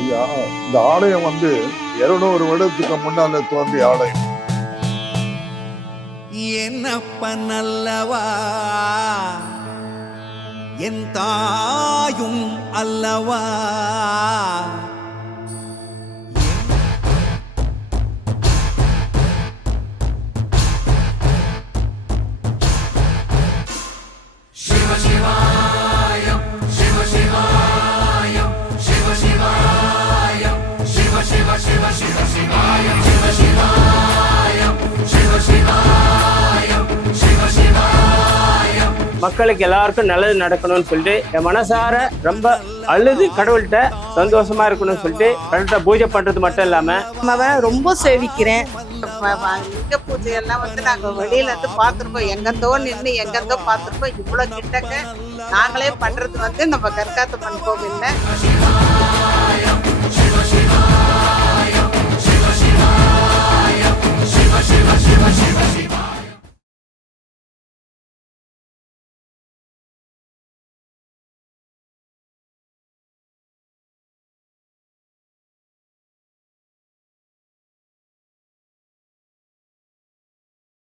ஐயா, இந்த ஆலயம் 200 வருடத்துக்கு முன்னால தோன்றிய ஆலயம். என்னப்ப நல்லவா என் தாயும் அல்லவா. சிவ சிவாயம் சிவ சிவாயம் சிவ சிவாயம் சிவ சிவ சிவ சிவ சிவாயம் சிவ சிவாயம் சிவ சிவாயம் சிவ சிவாயம். மக்களுக்கு எல்லாருக்கும் நல்லது நடக்கணும்னு சொல்லிட்டு என் மனசார ரொம்ப அழுது கடவுள்கிட்ட சந்தோஷமா இருக்கணும்னு சொல்லிட்டு கடவுள்கிட்ட பூஜை பண்றது மட்டும் இல்லாம ரொம்ப சேவிக்கிறேன். லிங்க பூஜை எல்லாம் நாங்க வெளியில இருந்து பார்த்திருக்கோம், எங்கெந்தோ நின்று எங்கெந்தோ பார்த்திருக்கோம். இவ்வளவு கிட்டக்க நாங்களே பண்றது நம்ம கற்காத்தம்மன் கோவில்ல.